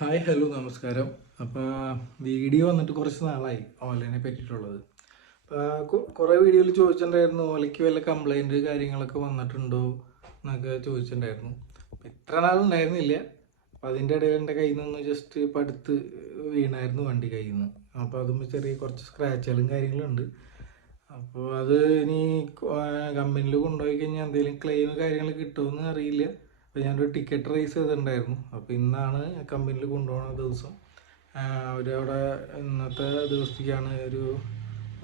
Hi hello നമസ്കാരം. അപ്പോൾ video വന്നിട്ട് കുറച്ച് നാളായി ഓലനെ പറ്റിയിട്ടുള്ളത്. അപ്പോൾ കുറേ വീഡിയോയിൽ ചോദിച്ചിട്ടുണ്ടായിരുന്നു ഓലയ്ക്ക് വല്ല കംപ്ലൈൻറ്റ് കാര്യങ്ങളൊക്കെ വന്നിട്ടുണ്ടോ എന്നൊക്കെ ചോദിച്ചിട്ടുണ്ടായിരുന്നു. അപ്പോൾ ഇത്ര നാളുണ്ടായിരുന്നില്ല. അപ്പോൾ അതിൻ്റെ ഇടയിൽ എൻ്റെ കയ്യിൽ നിന്ന് ജസ്റ്റ് ഇപ്പോൾ അടുത്ത് വീണായിരുന്നു വണ്ടി കയ്യിൽ നിന്ന്. അപ്പോൾ അതും ചെറിയ കുറച്ച് സ്ക്രാച്ചുകളും കാര്യങ്ങളുണ്ട്. അപ്പോൾ അത് ഇനി കമ്പനിയിൽ കൊണ്ടുപോയി കഴിഞ്ഞാൽ എന്തെങ്കിലും ക്ലെയിം കാര്യങ്ങൾ കിട്ടുമെന്ന് അറിയില്ല. അപ്പോൾ ഞാനൊരു ടിക്കറ്റ് റൈസ് ചെയ്തിട്ടുണ്ടായിരുന്നു. അപ്പോൾ ഇന്നാണ് കമ്പനിയിൽ കൊണ്ടുപോകുന്ന ദിവസം. അവരവിടെ ഇന്നത്തെ ദിവസത്തേക്കാണ് ഒരു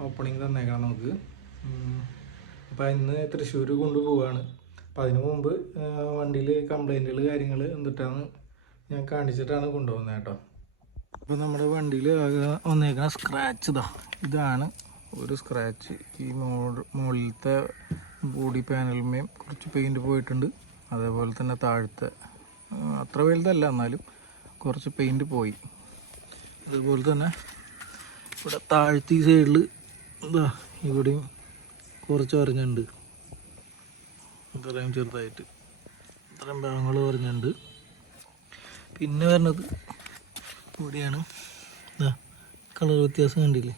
ഓപ്പണിങ് തന്നേക്കണം നമുക്ക്. അപ്പോൾ ഇന്ന് തൃശ്ശൂർ കൊണ്ടുപോവുകയാണ്. അപ്പോൾ അതിന് മുമ്പ് വണ്ടിയിൽ കംപ്ലൈൻറ്റുകൾ കാര്യങ്ങൾ എന്തിട്ടാണ് ഞാൻ കാണിച്ചിട്ടാണ് കൊണ്ടുപോകുന്നത് കേട്ടോ. അപ്പോൾ നമ്മുടെ വണ്ടിയിൽ ആകെ വന്നേക്കുന്ന സ്ക്രാച്ച് ഇതാണ് ഒരു സ്ക്രാച്ച്. ഈ മുകളിലത്തെ ബോഡി പാനലിന്മേയും കുറച്ച് പെയിൻറ്റ് പോയിട്ടുണ്ട്. അതേപോലെ തന്നെ താഴത്തെ അത്ര വലുതല്ല, എന്നാലും കുറച്ച് പെയിൻറ്റ് പോയി. അതുപോലെ തന്നെ ഇവിടെ താഴത്തെ സൈഡിൽ ഇവിടെയും കുറച്ച് പറഞ്ഞിട്ടുണ്ട്. ഇത്രയും ചെറുതായിട്ട് ഇത്രയും ഭാഗങ്ങൾ പറഞ്ഞിട്ടുണ്ട്. പിന്നെ വരുന്നത് ഇവിടെയാണ്. കളർ വ്യത്യാസം കണ്ടില്ലേ,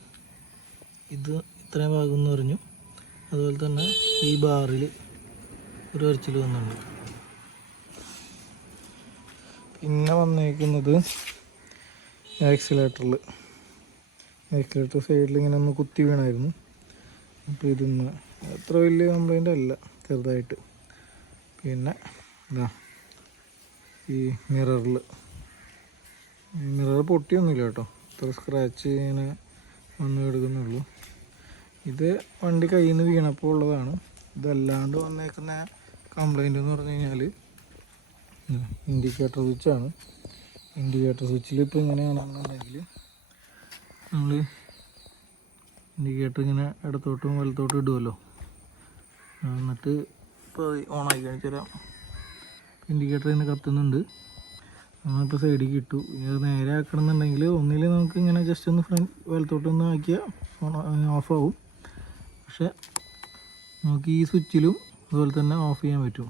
ഇത് ഇത്രയും ഭാഗം എന്ന് പറഞ്ഞു. അതുപോലെ തന്നെ ഈ ബാറിൽ ഒരു വരച്ചിൽ വന്നിട്ടുണ്ട്. പിന്നെ വന്നേക്കുന്നത് ആക്സിലേറ്റർ സൈഡിൽ ഇങ്ങനെ ഒന്ന് കുത്തി വീണായിരുന്നു. അപ്പോൾ ഇതൊന്ന് അത്ര വലിയ കംപ്ലൈൻ്റ് അല്ല, ചെറുതായിട്ട്. പിന്നെ ഈ മിറർ പൊട്ടിയൊന്നുമില്ല കേട്ടോ, ഇത്ര സ്ക്രാച്ച് ഇങ്ങനെ വന്ന് കിടക്കുന്നുള്ളൂ. ഇത് വണ്ടി കയ്യിൽ നിന്ന് വീണപ്പോൾ ഉള്ളതാണ്. ഇതല്ലാണ്ട് വന്നേക്കുന്ന കംപ്ലൈൻ്റ് എന്ന് പറഞ്ഞു കഴിഞ്ഞാൽ ഇൻഡിക്കേറ്റർ സ്വിച്ചാണ്. ഇൻഡിക്കേറ്റർ സ്വിച്ചിൽ ഇപ്പോൾ ഇങ്ങനെയാണെന്നുണ്ടെങ്കിൽ നമ്മൾ ഇൻഡിക്കേറ്റർ ഇങ്ങനെ ഇടത്തോട്ടും വലത്തോട്ടും ഇടുമല്ലോ. എന്നിട്ട് ഇപ്പോൾ ഓണാക്കി കാണിച്ചു തരാം. ഇൻഡിക്കേറ്റർ ഇങ്ങനെ കത്തുന്നുണ്ട്. നമ്മളിപ്പോൾ സൈഡിലേക്ക് ഇട്ടു. ഇനി അത് നേരെ ആക്കണമെന്നുണ്ടെങ്കിൽ ഒന്നിൽ നമുക്ക് ഇങ്ങനെ ജസ്റ്റ് ഒന്ന് വലത്തോട്ടൊന്ന് ആക്കിയാൽ ഓഫാവും. പക്ഷെ നമുക്ക് ഈ സ്വിച്ചിലും അതുപോലെ തന്നെ ഓഫ് ചെയ്യാൻ പറ്റും.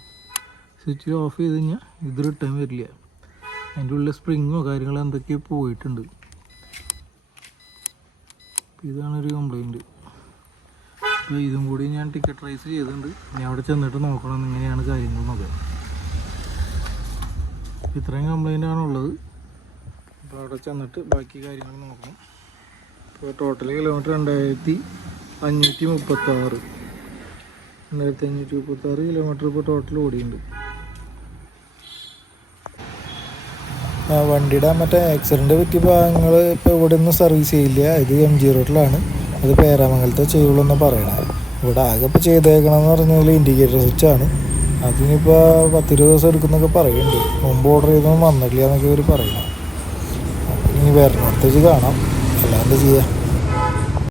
സ്വിച്ച് ഓഫ് ചെയ്ത് കഴിഞ്ഞാൽ ഇത് റിട്ടേൺ വരില്ല. അതിൻ്റെ ഉള്ളിൽ സ്പ്രിങ്ങോ കാര്യങ്ങളോ എന്തൊക്കെയോ പോയിട്ടുണ്ട്. ഇതാണൊരു കംപ്ലൈൻറ്റ്. അപ്പോൾ ഇതും കൂടി ഞാൻ ടിക്കറ്റ് റൈസ് ചെയ്തിട്ടുണ്ട്. ഇനി അവിടെ ചെന്നിട്ട് നോക്കണം എങ്ങനെയാണ് കാര്യങ്ങൾ നോക്കാം. ഇത്രയും കംപ്ലൈൻ്റാണുള്ളത്. അപ്പോൾ അവിടെ ചെന്നിട്ട് ബാക്കി കാര്യങ്ങൾ നോക്കണം. ഇപ്പോൾ ടോട്ടൽ കിലോമീറ്റർ 2536 കിലോമീറ്റർ ഇപ്പോൾ ടോട്ടൽ ഓടിയുണ്ട്. വണ്ടിയുടെ മറ്റേ ആക്സിഡൻറ്റ് പറ്റിയ ഭാഗങ്ങൾ ഇപ്പോൾ ഇവിടെ ഒന്നും സർവീസ് ചെയ്യില്ല. ഇത് MG റോഡിലാണ്. അത് പേരാമംഗലത്തെ ചെയ്യുള്ളൂ എന്ന് പറയണത്. ഇവിടെ ആകെ ഇപ്പോൾ ചെയ്തേക്കണമെന്ന് പറഞ്ഞാൽ ഇൻഡിക്കേറ്റർ സ്വിച്ചാണ്. അതിനിപ്പോൾ 10-20 ദിവസം എടുക്കുന്നൊക്കെ പറയുന്നുണ്ട്. മുമ്പ് ഓർഡർ ചെയ്തൊന്നും വന്നിട്ടില്ല എന്നൊക്കെ ഇവർ പറയുന്നത്. അപ്പം ഇനി വരണോടത്ത് വെച്ച് കാണാം, അല്ലാണ്ട് ചെയ്യാം.